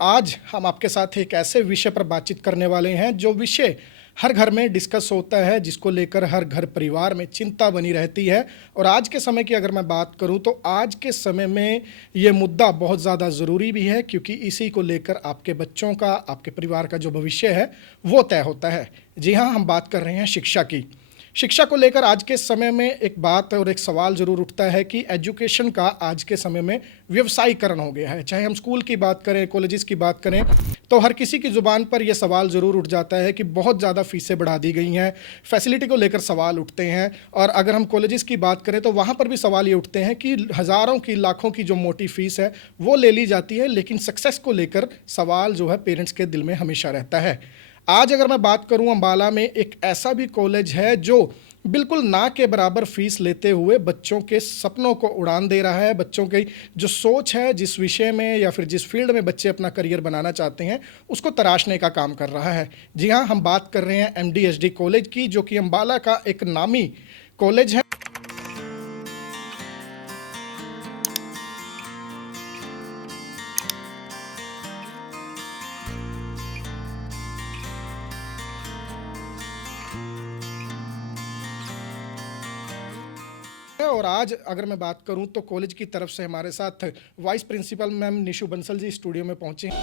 आज हम आपके साथ एक ऐसे विषय पर बातचीत करने वाले हैं जो विषय हर घर में डिस्कस होता है, जिसको लेकर हर घर परिवार में चिंता बनी रहती है। और आज के समय की अगर मैं बात करूं तो आज के समय में ये मुद्दा बहुत ज़्यादा ज़रूरी भी है, क्योंकि इसी को लेकर आपके बच्चों का, आपके परिवार का जो भविष्य है वो तय होता है। जी हाँ, हम बात कर रहे हैं शिक्षा की। शिक्षा को लेकर आज के समय में एक बात और एक सवाल ज़रूर उठता है कि एजुकेशन का आज के समय में व्यवसायीकरण हो गया है। चाहे हम स्कूल की बात करें, कॉलेजेस की बात करें, तो हर किसी की ज़ुबान पर यह सवाल ज़रूर उठ जाता है कि बहुत ज़्यादा फ़ीसें बढ़ा दी गई हैं, फैसिलिटी को लेकर सवाल उठते हैं। और अगर हम कॉलेजेस की बात करें तो वहाँ पर भी सवाल ये उठते हैं कि हज़ारों की, लाखों की जो मोटी फ़ीस है वो ले ली जाती है, लेकिन सक्सेस को लेकर सवाल जो है पेरेंट्स के दिल में हमेशा रहता है। आज अगर मैं बात करूं, अंबाला में एक ऐसा भी कॉलेज है जो बिल्कुल ना के बराबर फीस लेते हुए बच्चों के सपनों को उड़ान दे रहा है। बच्चों की जो सोच है, जिस विषय में या फिर जिस फील्ड में बच्चे अपना करियर बनाना चाहते हैं, उसको तराशने का काम कर रहा है। जी हाँ, हम बात कर रहे हैं MDSD कॉलेज की, जो कि अंबाला का एक नामी कॉलेज है। और आज अगर मैं बात करूं तो कॉलेज की तरफ से हमारे साथ vice principal ma'am Nishu Bansal ji studio में पहुंचे हैं।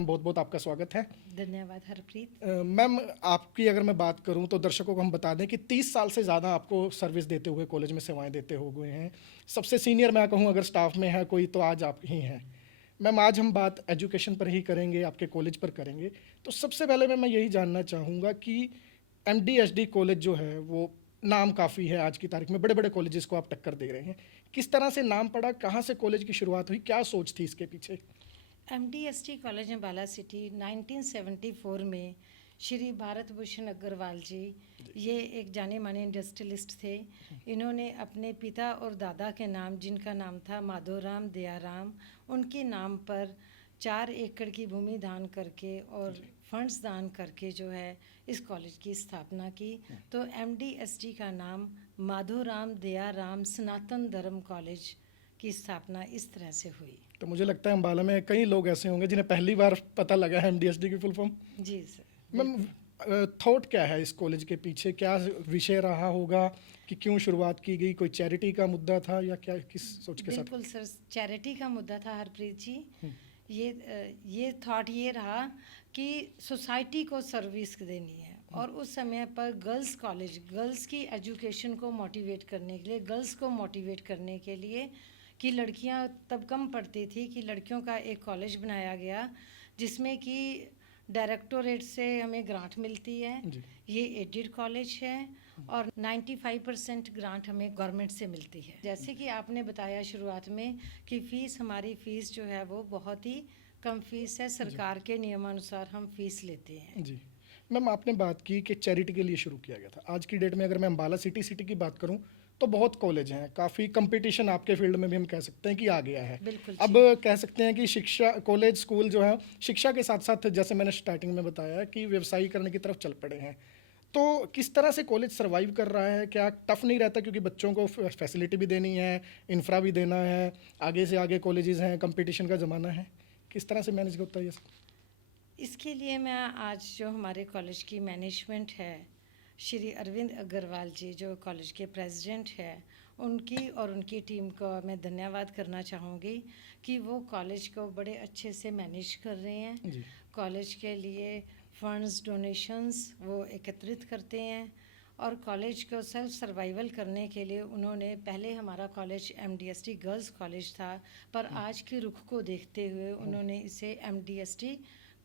बहुत बहुत आपका स्वागत है। धन्यवाद हरप्रीत। मैम, आपकी अगर मैं बात करूं तो दर्शकों को हम बता दें कि 30 साल से ज़्यादा आपको सर्विस देते हुए कॉलेज में सेवाएं देते हुए हैं। सबसे सीनियर मैं कहूं अगर स्टाफ में है कोई तो आज आप ही हैं। मैम, आज हम बात एजुकेशन पर ही करेंगे, आपके कॉलेज पर करेंगे। तो सबसे पहले मैं यही जानना चाहूँगा कि MDSD कॉलेज जो है वो नाम काफ़ी है आज की तारीख में, बड़े बड़े कॉलेजेस को आप टक्कर दे रहे हैं। किस तरह से नाम पड़ा, कहाँ से कॉलेज की शुरुआत हुई, क्या सोच थी इसके पीछे? MDST कॉलेज अंबाला सिटी 1974 में श्री भारत भूषण अग्रवाल जी, ये एक जाने माने इंडस्ट्रियलिस्ट थे। इन्होंने अपने पिता और दादा के नाम, जिनका नाम था माधोराम दयाराम, उनके नाम पर 4 एकड़ की भूमि दान करके और फंड्स दान करके जो है इस कॉलेज की स्थापना की। तो MDST का नाम माधोराम दयाराम सनातन धर्म कॉलेज की स्थापना इस तरह से हुई। तो मुझे लगता है अंबाला में कई लोग ऐसे होंगे जिन्हें पहली बार पता लगा है MDSD की फुल फॉर्म। जी सर। मैम, थॉट क्या है इस कॉलेज के पीछे, क्या विषय रहा होगा कि क्यों शुरुआत की गई? कोई चैरिटी का मुद्दा था या क्या, किस सोच के साथ? बिल्कुल सर, चैरिटी का मुद्दा था हरप्रीत जी। ये थॉट ये रहा कि सोसाइटी को सर्विस देनी है, और उस समय पर गर्ल्स कॉलेज, गर्ल्स की एजुकेशन को मोटिवेट करने के लिए, गर्ल्स को मोटिवेट करने के लिए कि लड़कियां तब कम पढ़ती थी, कि लड़कियों का एक कॉलेज बनाया गया जिसमें कि डायरेक्टोरेट से हमें ग्रांट मिलती है। ये एडेड कॉलेज है और 95% ग्रांट हमें गवर्नमेंट से मिलती है। जैसे कि आपने बताया शुरुआत में कि हमारी फ़ीस जो है वो बहुत ही कम फीस है, सरकार के नियमानुसार हम फीस लेते हैं। जी मैम, आपने बात की कि चैरिटी के लिए शुरू किया गया था। आज की डेट में अगर मैं अंबाला सिटी की बात करूं तो बहुत कॉलेज हैं, काफ़ी कंपटीशन आपके फील्ड में भी हम कह सकते हैं कि आ गया है। बिल्कुल। अब कह सकते हैं कि शिक्षा, कॉलेज, स्कूल जो है शिक्षा के साथ साथ, जैसे मैंने स्टार्टिंग में बताया, कि व्यवसायीकरण की तरफ चल पड़े हैं। तो किस तरह से कॉलेज सर्वाइव कर रहा है? क्या टफ नहीं रहता, क्योंकि बच्चों को फैसिलिटी भी देनी है, इंफ्रा भी देना है, आगे से आगे कॉलेजेस हैं, कंपटीशन का ज़माना है, किस तरह से मैनेज होता है ये सब? इसके लिए मैं आज जो हमारे कॉलेज की मैनेजमेंट है, श्री अरविंद अग्रवाल जी जो कॉलेज के प्रेसिडेंट है, उनकी और उनकी टीम को मैं धन्यवाद करना चाहूँगी कि वो कॉलेज को बड़े अच्छे से मैनेज कर रहे हैं। कॉलेज के लिए फंड्स, डोनेशंस वो एकत्रित करते हैं, और कॉलेज को सेल्फ सर्वाइवल करने के लिए उन्होंने, पहले हमारा कॉलेज MDST गर्ल्स कॉलेज था, पर आज के रुख को देखते हुए उन्होंने इसे MDST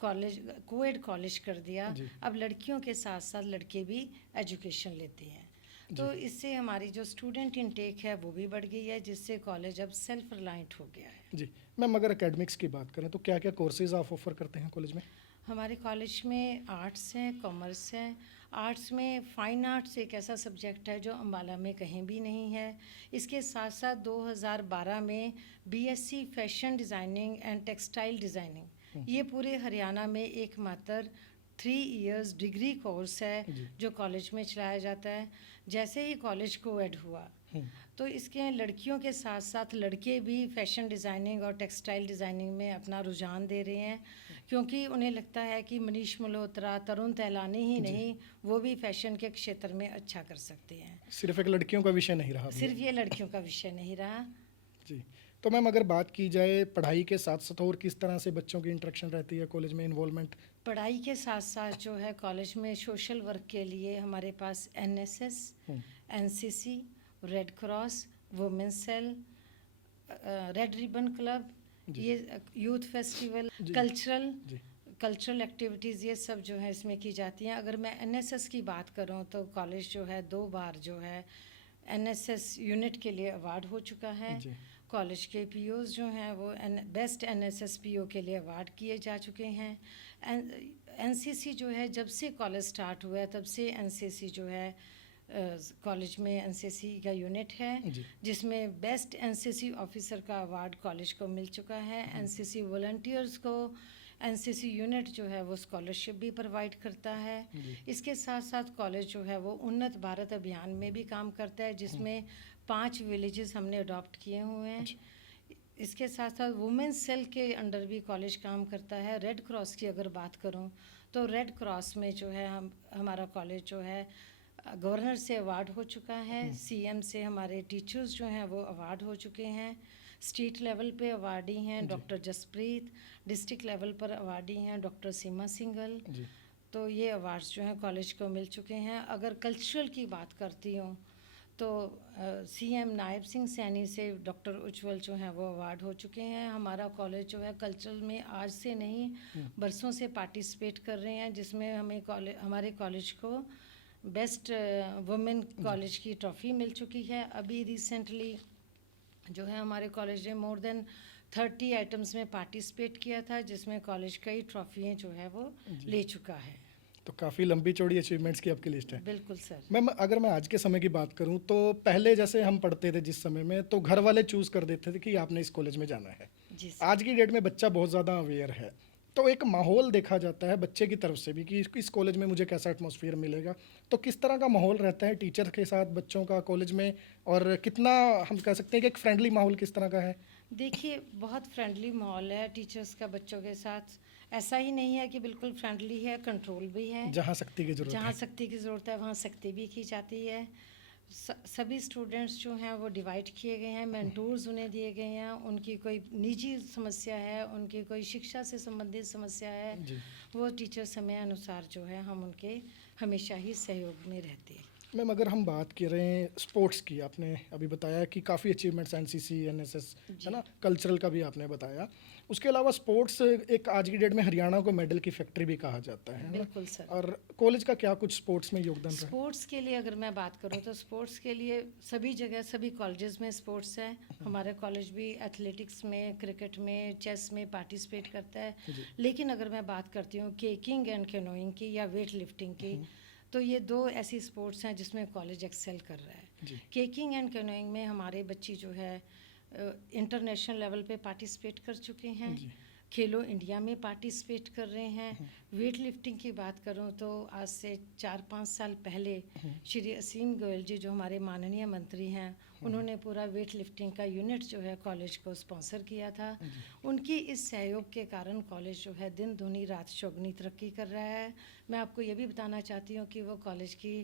कॉलेज, कोएड कॉलेज कर दिया। अब लड़कियों के साथ साथ लड़के भी एजुकेशन लेते हैं। तो इससे हमारी जो स्टूडेंट इनटेक है वो भी बढ़ गई है, जिससे कॉलेज अब सेल्फ रिलायंट हो गया है। जी मैम, अगर एकेडमिक्स की बात करें तो क्या क्या कोर्सेज आप ऑफर करते हैं कॉलेज में? हमारे कॉलेज में आर्ट्स हैं, कॉमर्स हैं। आर्ट्स में फ़ाइन आर्ट्स एक ऐसा सब्जेक्ट है जो अंबाला में कहीं भी नहीं है। इसके साथ साथ 2012 में BSc fashion designing and textile designing, ये पूरे हरियाणा में एकमात्र 3 इयर्स डिग्री कोर्स है जो कॉलेज में चलाया जाता है। जैसे ही कॉलेज कोएड हुआ, तो इसके लड़कियों के साथ साथ लड़के भी फैशन डिज़ाइनिंग और टेक्सटाइल डिज़ाइनिंग में अपना रुझान दे रहे हैं, क्योंकि उन्हें लगता है कि मनीष मल्होत्रा, तरुण तहलानी ही नहीं, वो भी फैशन के क्षेत्र में अच्छा कर सकते हैं। सिर्फ एक लड़कियों का विषय नहीं रहा अभी। सिर्फ ये लड़कियों का विषय नहीं रहा। जी। तो मैम अगर बात की जाए पढ़ाई के साथ साथ और किस तरह से बच्चों की इंटरेक्शन रहती है कॉलेज में, इन्वॉल्वमेंट? पढ़ाई के साथ साथ जो है कॉलेज में सोशल वर्क के लिए हमारे पास NSS, NCC, red cross, women's cell, red ribbon club, ये यूथ फेस्टिवल, कल्चरल एक्टिविटीज़, ये सब जो है इसमें की जाती हैं। अगर मैं एनएसएस की बात करूं तो कॉलेज जो है 2 बार जो है एनएसएस यूनिट के लिए अवार्ड हो चुका है। कॉलेज के पीओज जो हैं वो बेस्ट एनएसएस पीओ के लिए अवार्ड किए जा चुके हैं। एनसीसी जो है जब से कॉलेज स्टार्ट हुआ है तब से एनसीसी जो है कॉलेज में एनसीसी का यूनिट है, जिसमें बेस्ट एनसीसी ऑफिसर का अवार्ड कॉलेज को मिल चुका है। एनसीसी वॉलंटियर्स को एनसीसी यूनिट जो है वो स्कॉलरशिप भी प्रोवाइड करता है। इसके साथ साथ कॉलेज जो है वो उन्नत भारत अभियान में भी काम करता है, जिसमें 5 विलेजेस हमने अडॉप्ट किए हुए हैं। इसके साथ साथ वुमेन्स सेल के अंडर भी कॉलेज काम करता है। रेड क्रॉस की अगर बात करूं तो रेड क्रॉस में जो है हमारा कॉलेज जो है गवर्नर से अवार्ड हो चुका है, सीएम से हमारे टीचर्स जो हैं वो अवार्ड हो चुके हैं, स्टेट लेवल पे अवार्डी हैं डॉक्टर जसप्रीत, डिस्ट्रिक्ट लेवल पर अवार्डी हैं डॉक्टर सीमा सिंघल। तो ये अवार्ड्स जो हैं कॉलेज को मिल चुके हैं। अगर कल्चरल की बात करती हूँ तो सीएम नायब सिंह सैनी से डॉक्टर उज्ज्वल जो हैं वो अवार्ड हो चुके हैं। हमारा कॉलेज जो है कल्चरल में आज से नहीं बरसों से पार्टिसिपेट कर रहे हैं, जिसमें हमारे कॉलेज को बेस्ट वुमेन कॉलेज की ट्रॉफ़ी मिल चुकी है। अभी रिसेंटली जो है हमारे कॉलेज ने मोर देन 30 आइटम्स में पार्टिसिपेट किया था, जिसमें कॉलेज कई ट्रॉफियाँ जो है वो ले चुका है। तो काफ़ी लंबी चौड़ी अचीवमेंट्स की आपकी लिस्ट है। बिल्कुल सर। मैम अगर मैं आज के समय की बात करूं तो पहले जैसे हम पढ़ते थे जिस समय में, तो घर वाले चूज़ कर देते थे कि आपने इस कॉलेज में जाना है। आज की डेट में बच्चा बहुत ज़्यादा अवेयर है, तो एक माहौल देखा जाता है बच्चे की तरफ से भी कि इस कॉलेज में मुझे कैसा एटमॉस्फेयर मिलेगा। तो किस तरह का माहौल रहता है टीचर के साथ बच्चों का कॉलेज में, और कितना हम कह सकते हैं कि एक फ्रेंडली माहौल किस तरह का है? देखिए बहुत फ्रेंडली माहौल है टीचर्स का बच्चों के साथ। ऐसा ही नहीं है कि बिल्कुल फ्रेंडली है, कंट्रोल भी है। जहाँ सख्ती की ज़रूरत है वहाँ सख्ती भी की जाती है। सभी स्टूडेंट्स जो हैं वो डिवाइड किए गए हैं, मेंटोर्स उन्हें दिए गए हैं। उनकी कोई निजी समस्या है, उनकी कोई शिक्षा से संबंधित समस्या है, वो टीचर समय अनुसार जो है हम उनके हमेशा ही सहयोग में रहते हैं। मैम अगर हम बात कर रहे हैं स्पोर्ट्स की, आपने अभी बताया कि काफ़ी अचीवमेंट्स एनसीसी एनएसएस है ना, कल्चरल का भी आपने बताया। उसके अलावा स्पोर्ट्स एक आज की डेट में हरियाणा को मेडल की फैक्ट्री भी कहा जाता है। बिल्कुल सर। और कॉलेज का क्या कुछ स्पोर्ट्स में योगदान रहा? स्पोर्ट्स के लिए अगर मैं बात करूँ तो स्पोर्ट्स के लिए सभी जगह सभी कॉलेजेस में स्पोर्ट्स है। हमारे कॉलेज भी एथलेटिक्स में, क्रिकेट में, चेस में पार्टिसिपेट करता है। लेकिन अगर मैं बात करती हूँ केकिंग एंड कैनोइंग की या वेट लिफ्टिंग की, तो ये 2 ऐसी स्पोर्ट्स हैं जिसमें कॉलेज एक्सेल कर रहा है। केकिंग एंड कैनोइंग में हमारे बच्चे जो है इंटरनेशनल लेवल पे पार्टिसिपेट कर चुके हैं, खेलो इंडिया में पार्टिसिपेट कर रहे हैं। वेट लिफ्टिंग की बात करूं तो आज से 4-5 साल पहले श्री असीम गोयल जी जो हमारे माननीय मंत्री हैं, उन्होंने पूरा वेट लिफ्टिंग का यूनिट जो है कॉलेज को स्पॉन्सर किया था। उनकी इस सहयोग के कारण कॉलेज जो है दिन दूनी रात चौगुनी तरक्की कर रहा है। मैं आपको ये भी बताना चाहती हूँ कि वो कॉलेज की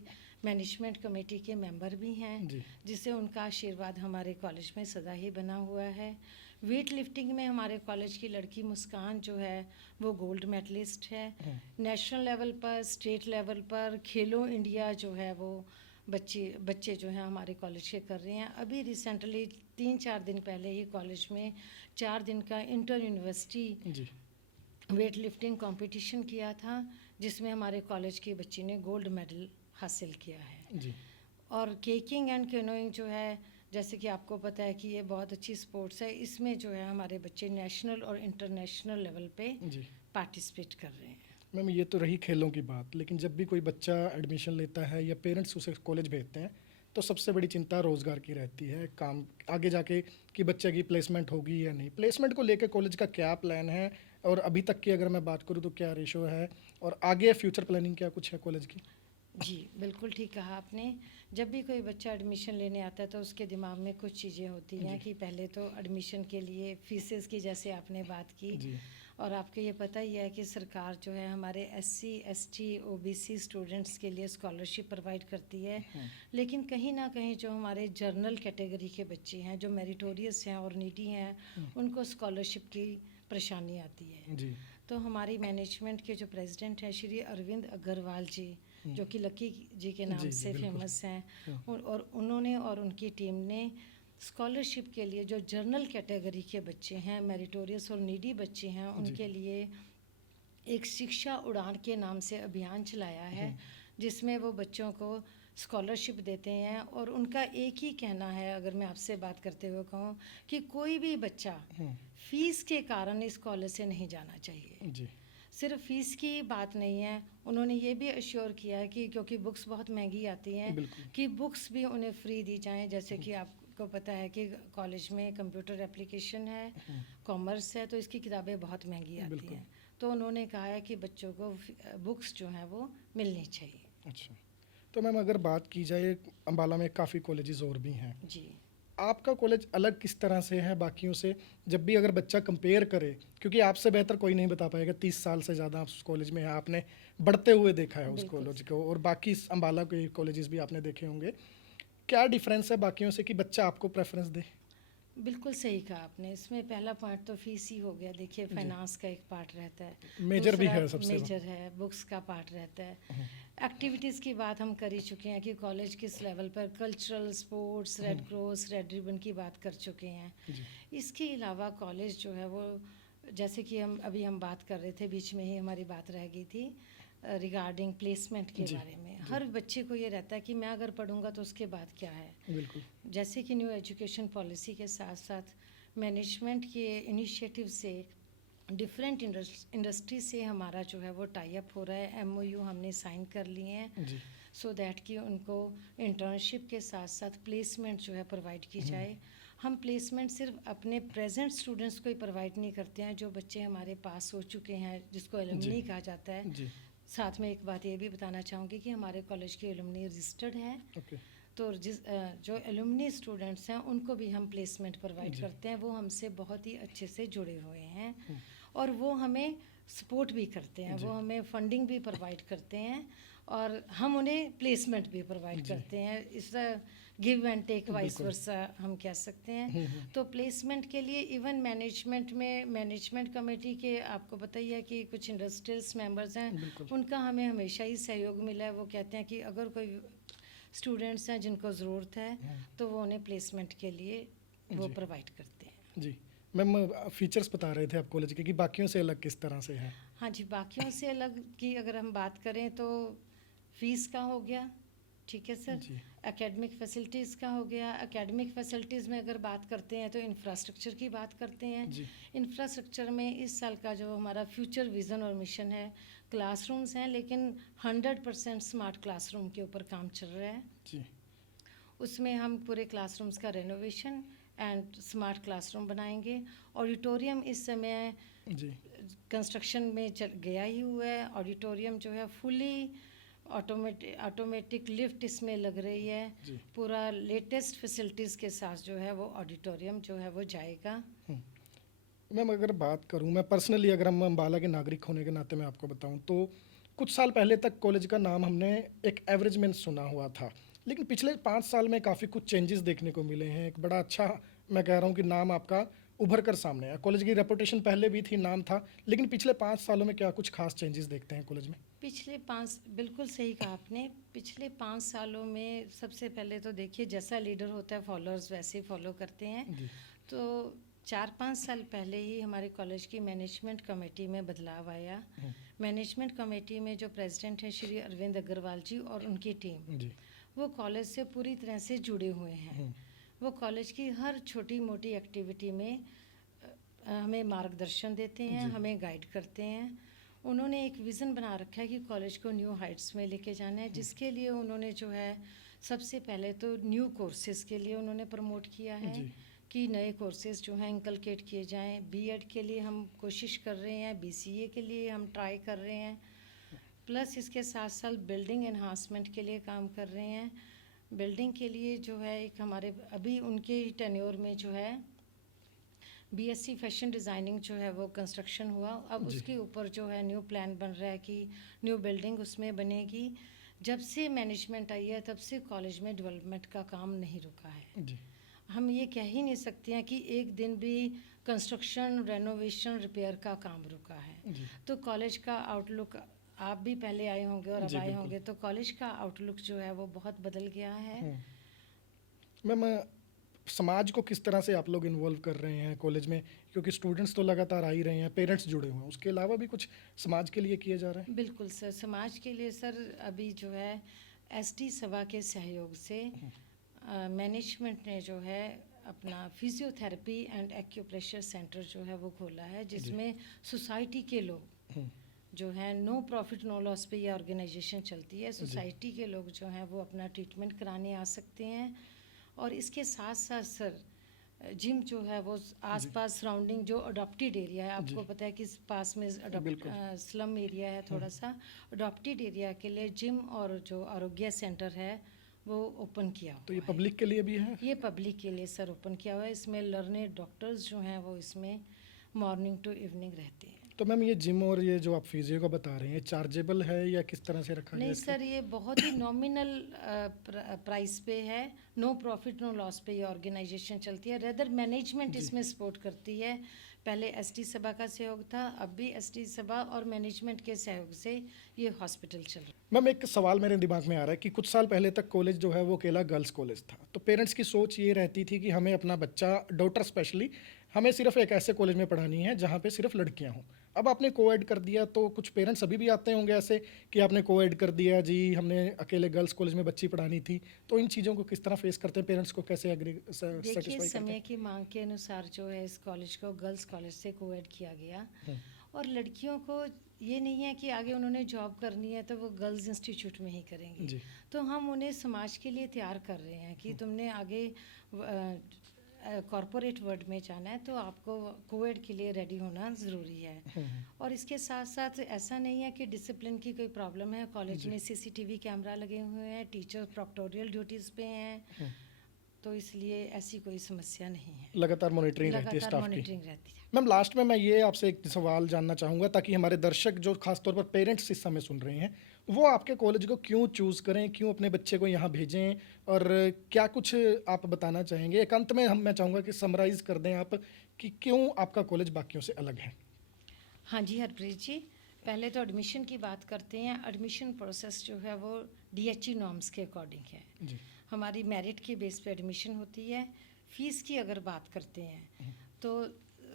मैनेजमेंट कमेटी के मेंबर भी हैं, जिससे उनका आशीर्वाद हमारे कॉलेज में सदा ही बना हुआ है। वेट लिफ्टिंग में हमारे कॉलेज की लड़की मुस्कान जो है वो गोल्ड मेडलिस्ट है। नेशनल लेवल पर, स्टेट लेवल पर खेलो इंडिया जो है वो बच्चे जो हैं हमारे कॉलेज के कर रहे हैं। अभी रिसेंटली 3-4 दिन पहले ही कॉलेज में 4 दिन का inter university weight lifting competition किया था, जिसमें हमारे कॉलेज की बच्ची ने गोल्ड मेडल हासिल किया है। और केकिंग एंड कैनोइंग जो है, जैसे कि आपको पता है कि ये बहुत अच्छी स्पोर्ट्स है, इसमें जो है हमारे बच्चे नेशनल और इंटरनेशनल लेवल पे पार्टिसिपेट कर रहे हैं। मैम ये तो रही खेलों की बात, लेकिन जब भी कोई बच्चा एडमिशन लेता है या पेरेंट्स उसे कॉलेज भेजते हैं तो सबसे बड़ी चिंता रोज़गार की रहती है, काम आगे जाके कि बच्चे की प्लेसमेंट होगी या नहीं। प्लेसमेंट को लेकर कॉलेज का क्या प्लान है, और अभी तक की अगर मैं बात करूँ तो क्या रेशो है, और आगे फ्यूचर प्लानिंग क्या कुछ है कॉलेज की? जी, बिल्कुल ठीक कहा आपने। जब भी कोई बच्चा एडमिशन लेने आता है तो उसके दिमाग में कुछ चीज़ें होती हैं कि पहले तो एडमिशन के लिए फ़ीसेस की जैसे आपने बात की। जी और आपको ये पता ही है कि सरकार जो है हमारे एससी, एसटी, ओबीसी स्टूडेंट्स के लिए स्कॉलरशिप प्रोवाइड करती है। लेकिन कहीं ना कहीं जो हमारे जर्नल कैटेगरी के बच्चे हैं, जो मेरिटोरियस हैं और नीडी हैं, उनको स्कॉलरशिप की परेशानी आती है। जी तो हमारी मैनेजमेंट के जो प्रेसिडेंट हैं श्री अरविंद अग्रवाल जी, जो कि लकी जी के नाम जी से बिल्कुल। फेमस हैं, और उन्होंने और उनकी टीम ने स्कॉलरशिप के लिए जो जर्नल कैटेगरी के बच्चे हैं, मेरिटोरियस और नीडी बच्चे हैं, उनके लिए एक शिक्षा उड़ान के नाम से अभियान चलाया है, जिसमें वो बच्चों को स्कॉलरशिप देते हैं। और उनका एक ही कहना है, अगर मैं आपसे बात करते हुए कहूँ, कि कोई भी बच्चा फीस के कारण इस कॉलेज से नहीं जाना चाहिए। जी सिर्फ फीस की बात नहीं है, उन्होंने ये भी अश्योर किया है कि क्योंकि बुक्स बहुत महंगी आती हैं, बिल्कुल। कि बुक्स भी उन्हें फ्री दी जाएं। जैसे कि आपको पता है कि कॉलेज में कंप्यूटर एप्लीकेशन है, कॉमर्स है, तो इसकी किताबें बहुत महंगी आती बिल्कुल। हैं। तो उन्होंने कहा है कि बच्चों को बुक्स जो हैं वो मिलनी चाहिए। अच्छा, तो मैम अगर बात की जाए, अम्बाला में काफ़ी कॉलेजेस और भी हैं, जी, आपका कॉलेज अलग किस तरह से है बाकियों से? जब भी अगर बच्चा कंपेयर करे, क्योंकि आपसे बेहतर कोई नहीं बता पाएगा, 30 साल से ज़्यादा आप उस कॉलेज में हैं, आपने बढ़ते हुए देखा है उस बिल्कुल। कॉलेज को, और बाकी अम्बाला के कॉलेजेस भी आपने देखे होंगे। क्या डिफरेंस है बाकियों से कि बच्चा आपको प्रेफरेंस दे? बिल्कुल सही कहा आपने। इसमें पहला पॉइंट तो फीस ही हो गया। देखिए, फाइनेंस का एक पार्ट रहता है, मेजर भी दूसरा है सबसे मेजर है, बुक्स का पार्ट रहता है। एक्टिविटीज़ की बात हम कर ही चुके हैं कि कॉलेज किस लेवल पर cultural, sports, red cross, red ribbon की बात कर चुके हैं। जी इसके अलावा कॉलेज जो है वो, जैसे कि हम बात कर रहे थे, बीच में ही हमारी बात रह गई थी रिगार्डिंग प्लेसमेंट के जी बारे में। हर बच्चे को ये रहता है कि मैं अगर पढ़ूंगा तो उसके बाद क्या है। बिल्कुल। जैसे कि न्यू एजुकेशन पॉलिसी के साथ साथ मैनेजमेंट के इनिशिएटिव से डिफरेंट इंडस्ट्री से हमारा जो है वो टाई अप हो रहा है। एमओयू हमने साइन कर लिए हैं, जी सो दैट कि उनको इंटर्नशिप के साथ साथ प्लेसमेंट जो है प्रोवाइड की जाए। हम प्लेसमेंट सिर्फ अपने प्रेजेंट स्टूडेंट्स को ही प्रोवाइड नहीं करते हैं, जो बच्चे हमारे पास हो चुके हैं, जिसको एलुमनी कहा जाता है। जी साथ में एक बात ये भी बताना चाहूँगी कि हमारे कॉलेज के एलुमनी रजिस्टर्ड हैं। ओके। तो जो एलुमनी स्टूडेंट्स हैं उनको भी हम प्लेसमेंट प्रोवाइड करते हैं। वो हमसे बहुत ही अच्छे से जुड़े हुए हैं, और वो हमें सपोर्ट भी करते हैं, वो हमें फंडिंग भी प्रोवाइड करते हैं, और हम उन्हें प्लेसमेंट भी प्रोवाइड करते हैं। इस give and take vice versa हम कह सकते हैं। तो प्लेसमेंट के लिए इवन मैनेजमेंट में मैनेजमेंट कमेटी के आपको पता ही है कि कुछ इंडस्ट्रियल्स मेंबर्स हैं, उनका हमें हमेशा ही सहयोग मिला है। वो कहते हैं कि अगर कोई स्टूडेंट्स हैं जिनको ज़रूरत है तो वो उन्हें प्लेसमेंट के लिए वो प्रोवाइड करते हैं। जी मैम, फीचर्स बता रहे थे आप कॉलेज के कि बाकियों से अलग किस तरह से है? हाँ जी, बाकियों से अलग की अगर हम बात करें तो फीस का हो गया, ठीक है सर। जी एकेडमिक फैसिलिटीज़ का हो गया। एकेडमिक फैसिलिटीज़ में अगर बात करते हैं तो इंफ्रास्ट्रक्चर की बात करते हैं। जी इंफ्रास्ट्रक्चर में इस साल का जो हमारा फ्यूचर विज़न और मिशन है, क्लासरूम्स हैं, लेकिन 100% स्मार्ट क्लासरूम के ऊपर काम चल रहा है। जी उसमें हम पूरे क्लासरूम्स का रेनोवेशन एंड स्मार्ट क्लासरूम बनाएंगे। ऑडिटोरियम इस समय जी कंस्ट्रक्शन में चल गया ही हुआ है। ऑडिटोरियम जो है फुली ऑटोमेटिक लिफ्ट इसमें लग रही है। जी पूरा लेटेस्ट फैसिलिटीज़ के साथ जो है वो ऑडिटोरियम जो है वो जाएगा। मैम अगर बात करूं, मैं पर्सनली, अगर हम अम्बाला के नागरिक होने के नाते मैं आपको बताऊं तो कुछ साल पहले तक कॉलेज का नाम हमने एक एवरेज में सुना हुआ था, लेकिन पिछले 5 साल में काफ़ी कुछ चेंजेस देखने को मिले हैं। एक बड़ा अच्छा, मैं कह रहा हूं कि नाम आपका उभर कर सामने आया। कॉलेज की रेपुटेशन पहले भी थी, नाम था, लेकिन पिछले 5 सालों में क्या कुछ खास चेंजेस देखते हैं कॉलेज में? बिल्कुल सही कहा आपने। पिछले 5 सालों में सबसे पहले तो देखिए, जैसा लीडर होता है फॉलोअर्स वैसे ही फॉलो करते हैं। तो 4-5 साल पहले ही हमारे कॉलेज की मैनेजमेंट कमेटी में बदलाव आया। मैनेजमेंट कमेटी में जो प्रेसिडेंट हैं श्री अरविंद अग्रवाल जी और उनकी टीम, जी वो कॉलेज से पूरी तरह से जुड़े हुए हैं। वो कॉलेज की हर छोटी मोटी एक्टिविटी में हमें मार्गदर्शन देते हैं, हमें गाइड करते हैं। उन्होंने एक विज़न बना रखा है कि कॉलेज को न्यू हाइट्स में लेके जाना है, जिसके लिए उन्होंने जो है सबसे पहले तो न्यू कोर्सेज़ के लिए उन्होंने प्रमोट किया है कि नए कोर्सेज़ जो हैं इंकलकेट किए जाएं। बीएड के लिए हम कोशिश कर रहे हैं, बीसीए के लिए हम ट्राई कर रहे हैं। प्लस इसके साथ साथ बिल्डिंग एनहांसमेंट के लिए काम कर रहे हैं। बिल्डिंग के लिए जो है एक हमारे अभी उनके टेन्योर में जो है बीएससी फैशन डिज़ाइनिंग जो है वो कंस्ट्रक्शन हुआ। अब जी। उसके ऊपर जो है न्यू प्लान बन रहा है कि न्यू बिल्डिंग उसमें बनेगी। जब से मैनेजमेंट आई है तब से कॉलेज में डेवलपमेंट का काम नहीं रुका है। जी। हम ये कह ही नहीं सकते हैं कि एक दिन भी कंस्ट्रक्शन, रेनोवेशन, रिपेयर का काम रुका है। जी। तो कॉलेज का आउटलुक, आप भी पहले आए होंगे और अब जी, आए बिल्कुल। होंगे, तो कॉलेज का आउटलुक जो है वो बहुत बदल गया है। मैम, समाज को किस तरह से आप लोग इन्वॉल्व कर रहे हैं कॉलेज में, क्योंकि स्टूडेंट्स तो लगातार आ ही रहे हैं, पेरेंट्स जुड़े हुए हैं, उसके अलावा भी कुछ समाज के लिए किया जा रहा है? बिल्कुल सर, समाज के लिए सर अभी जो है एसटी सभा के सहयोग से मैनेजमेंट ने जो है अपना फिजियोथेरेपी एंड एक्यूप्रेशर सेंटर जो है वो खोला है, जिसमें सोसाइटी के लोग जो है नो प्रॉफिट नो लॉस पे ये ऑर्गेनाइजेशन चलती है। सोसाइटी के लोग जो हैं वो अपना ट्रीटमेंट कराने आ सकते हैं। और इसके साथ साथ सर जिम जो है वो आसपास सराउंडिंग जो अडॉप्टेड एरिया है, आपको पता है कि इस पास में स्लम एरिया है थोड़ा सा, अडॉप्टेड एरिया के लिए जिम और जो आरोग्य सेंटर है वो ओपन किया हुआ तो ये है। पब्लिक के लिए भी है? ये पब्लिक के लिए सर ओपन किया हुआ है। इसमें लर्नेड डॉक्टर्स जो हैं वो इसमें मॉर्निंग टू इवनिंग रहते हैं। तो मैम, ये जिम और ये जो आप फिजियो का बता रहे हैं, चार्जेबल है या किस तरह से रखा गया नहीं इसको? सर, ये बहुत ही नॉमिनल प्राइस पे है, नो प्रॉफिट नो लॉस पे ये ऑर्गेनाइजेशन चलती है। रेदर मैनेजमेंट इसमें सपोर्ट करती है। पहले एसटी सभा का सहयोग था, अब भी एसटी सभा और मैनेजमेंट के सहयोग से ये हॉस्पिटल चल रहा है। मैम, एक सवाल मेरे दिमाग में आ रहा है कि कुछ साल पहले तक कॉलेज जो है वो अकेला गर्ल्स कॉलेज था, तो पेरेंट्स की सोच ये रहती थी कि हमें अपना बच्चा, डॉटर स्पेशली, हमें सिर्फ एक ऐसे कॉलेज में पढ़ानी है जहाँ पे सिर्फ लड़कियाँ हों। अब आपने कोएड कर दिया, तो कुछ पेरेंट्स अभी भी आते होंगे ऐसे कि आपने कोएड कर दिया जी, हमने अकेले गर्ल्स कॉलेज में बच्ची पढ़ानी थी। तो इन चीज़ों को किस तरह फेस करते हैं पेरेंट्स, को कैसे देखिए, सेटिस्फाई करते समय हैं? की मांग के अनुसार जो है इस कॉलेज को गर्ल्स कॉलेज से कोएड किया गया। और लड़कियों को ये नहीं है कि आगे उन्होंने जॉब करनी है तो वो गर्ल्स इंस्टीट्यूट में ही करेंगी। जी। तो हम उन्हें समाज के लिए तैयार कर रहे हैं कि तुमने आगे कॉरपोरेट वर्ल्ड में जाना है तो आपको कोविड के लिए रेडी होना ज़रूरी है। और इसके साथ साथ ऐसा नहीं है कि डिसिप्लिन की कोई प्रॉब्लम है। कॉलेज में सीसीटीवी कैमरा लगे हुए हैं, टीचर प्रॉक्टोरियल ड्यूटीज़ पे हैं, तो इसलिए ऐसी कोई समस्या नहीं है। लगातार मॉनिटरिंग रहती है लगातार स्टाफ की। मॉनिटरिंग रहती है। मैम, लास्ट में मैं ये आपसे एक सवाल जानना चाहूँगा, ताकि हमारे दर्शक जो खासतौर पर पेरेंट्स इस समय सुन रहे हैं, वो आपके कॉलेज को क्यों चूज़ करें, क्यों अपने बच्चे को यहाँ भेजें, और क्या कुछ आप बताना चाहेंगे? एक अंत में मैं चाहूँगा कि समराइज़ कर दें आप कि क्यों आपका कॉलेज बाकियों से अलग है। हाँ जी हरप्रीत जी, पहले तो एडमिशन की बात करते हैं। एडमिशन प्रोसेस जो है वो डीएचई नॉर्म्स के अकॉर्डिंग है। जी। हमारी मेरिट के बेस पे एडमिशन होती है। फ़ीस की अगर बात करते हैं तो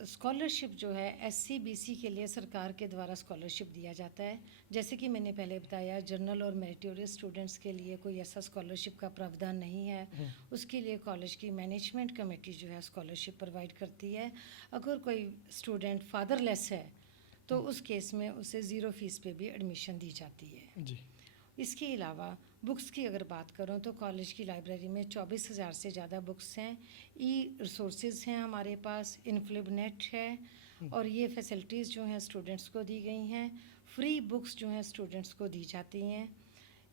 स्कॉलरशिप जो है एससी बीसी के लिए सरकार के द्वारा स्कॉलरशिप दिया जाता है। जैसे कि मैंने पहले बताया, जनरल और मेरिटोरियस स्टूडेंट्स के लिए कोई ऐसा स्कॉलरशिप का प्रावधान नहीं है। उसके लिए कॉलेज की मैनेजमेंट कमेटी जो है स्कॉलरशिप प्रोवाइड करती है। अगर कोई स्टूडेंट फादरलेस है तो उस केस में उसे ज़ीरो फीस पे भी एडमिशन दी जाती है। जी। इसके अलावा बुक्स की अगर बात करूं तो कॉलेज की लाइब्रेरी में 24,000 से ज़्यादा बुक्स हैं। ई रिसोर्सेज हैं हमारे पास, इनफ्लिब नेट है, और ये फैसिलिटीज़ जो हैं स्टूडेंट्स को दी गई हैं। फ्री बुक्स जो हैं स्टूडेंट्स को दी जाती हैं।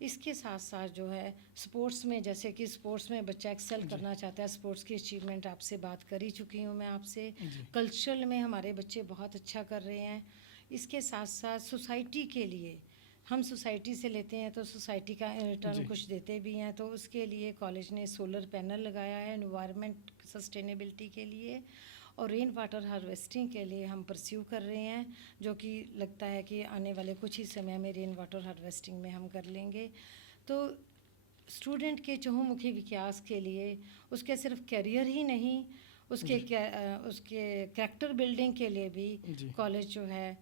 इसके साथ साथ जो है स्पोर्ट्स में, जैसे कि स्पोर्ट्स में बच्चा एक्सेल करना चाहता है, स्पोर्ट्स की अचीवमेंट आपसे बात कर ही चुकी हूँ मैं आपसे। कल्चरल में हमारे बच्चे बहुत अच्छा कर रहे हैं। इसके साथ साथ सोसाइटी के लिए हम सोसाइटी से लेते हैं तो सोसाइटी का रिटर्न कुछ देते भी हैं, तो उसके लिए कॉलेज ने सोलर पैनल लगाया है एनवायरनमेंट सस्टेनेबिलिटी के लिए, और रेन वाटर हार्वेस्टिंग के लिए हम परस्यू कर रहे हैं, जो कि लगता है कि आने वाले कुछ ही समय में रेन वाटर हार्वेस्टिंग में हम कर लेंगे। तो स्टूडेंट के चहुमुखी विकास के लिए, उसके सिर्फ करियर ही नहीं, उसके कैरेक्टर बिल्डिंग के लिए भी कॉलेज जो है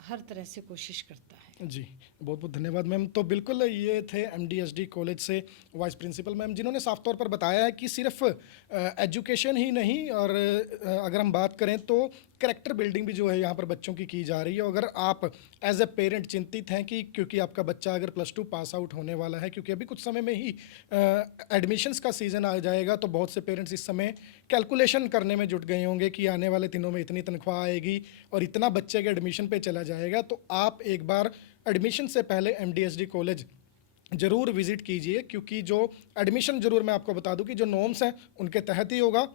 हर तरह से कोशिश करता है। जी, बहुत बहुत धन्यवाद मैम। तो बिल्कुल ये थे एमडीएसडी कॉलेज से वाइस प्रिंसिपल मैम, जिन्होंने साफ तौर पर बताया है कि सिर्फ एजुकेशन ही नहीं, और अगर हम बात करें तो कैरेक्टर बिल्डिंग भी जो है यहाँ पर बच्चों की जा रही है। अगर आप एज ए पेरेंट चिंतित हैं कि क्योंकि आपका बच्चा अगर +2 पास आउट होने वाला है, क्योंकि अभी कुछ समय में ही एडमिशन्स का सीज़न आ जाएगा, तो बहुत से पेरेंट्स इस समय कैलकुलेशन करने में जुट गए होंगे कि आने वाले दिनों में इतनी तनख्वाह आएगी और इतना बच्चे के एडमिशन पे चला जाएगा। तो आप एक बार एडमिशन से पहले एमडीएसडी कॉलेज ज़रूर विज़िट कीजिए, क्योंकि जो एडमिशन ज़रूर मैं आपको बता दूं कि जो नॉर्म्स हैं उनके तहत ही होगा।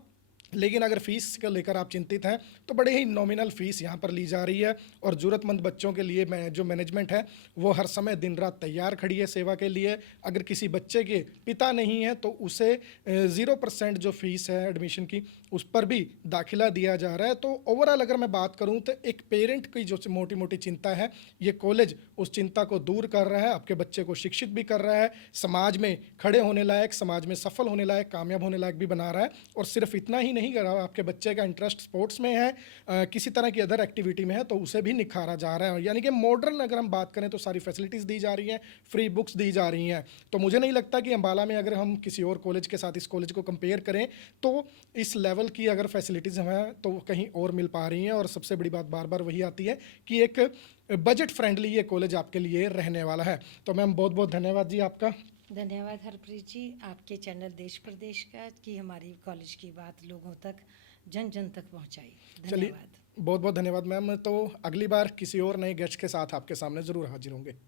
लेकिन अगर फ़ीस को लेकर आप चिंतित हैं तो बड़े ही नॉमिनल फ़ीस यहाँ पर ली जा रही है, और ज़रूरतमंद बच्चों के लिए मैं जो मैनेजमेंट है वो हर समय दिन रात तैयार खड़ी है सेवा के लिए। अगर किसी बच्चे के पिता नहीं है तो उसे 0% जो फ़ीस है एडमिशन की उस पर भी दाखिला दिया जा रहा है। तो ओवरऑल अगर मैं बात करूँ तो एक पेरेंट की जो मोटी मोटी चिंता है, ये कॉलेज उस चिंता को दूर कर रहा है, आपके बच्चे को शिक्षित भी कर रहा है, समाज में खड़े होने लायक, समाज में सफल होने लायक, कामयाब होने लायक भी बना रहा है। और सिर्फ इतना ही नहीं कर रहा, आपके बच्चे का इंटरेस्ट स्पोर्ट्स में है, किसी तरह की अदर एक्टिविटी में है, तो उसे भी निखारा जा रहा है। यानी कि मॉडर्न अगर हम बात करें तो सारी फैसिलिटीज़ दी जा रही हैं, फ्री बुक्स दी जा रही हैं। तो मुझे नहीं लगता कि अम्बाला में अगर हम किसी और कॉलेज के साथ इस कॉलेज को कंपेयर करें तो इस लेवल की अगर फैसिलिटीज़ हैं तो कहीं और मिल पा रही हैं। और सबसे बड़ी बात बार बार वही आती है कि एक बजट फ्रेंडली ये कॉलेज आपके लिए रहने वाला है। तो मैम बहुत बहुत धन्यवाद जी आपका। धन्यवाद हरप्रीत जी, आपके चैनल देश प्रदेश का कि हमारी कॉलेज की बात लोगों तक, जन जन तक पहुंचाई। चलिए धन्यवाद। बहुत बहुत धन्यवाद मैम। तो अगली बार किसी और नए गेस्ट के साथ आपके सामने ज़रूर हाजिर होंगे।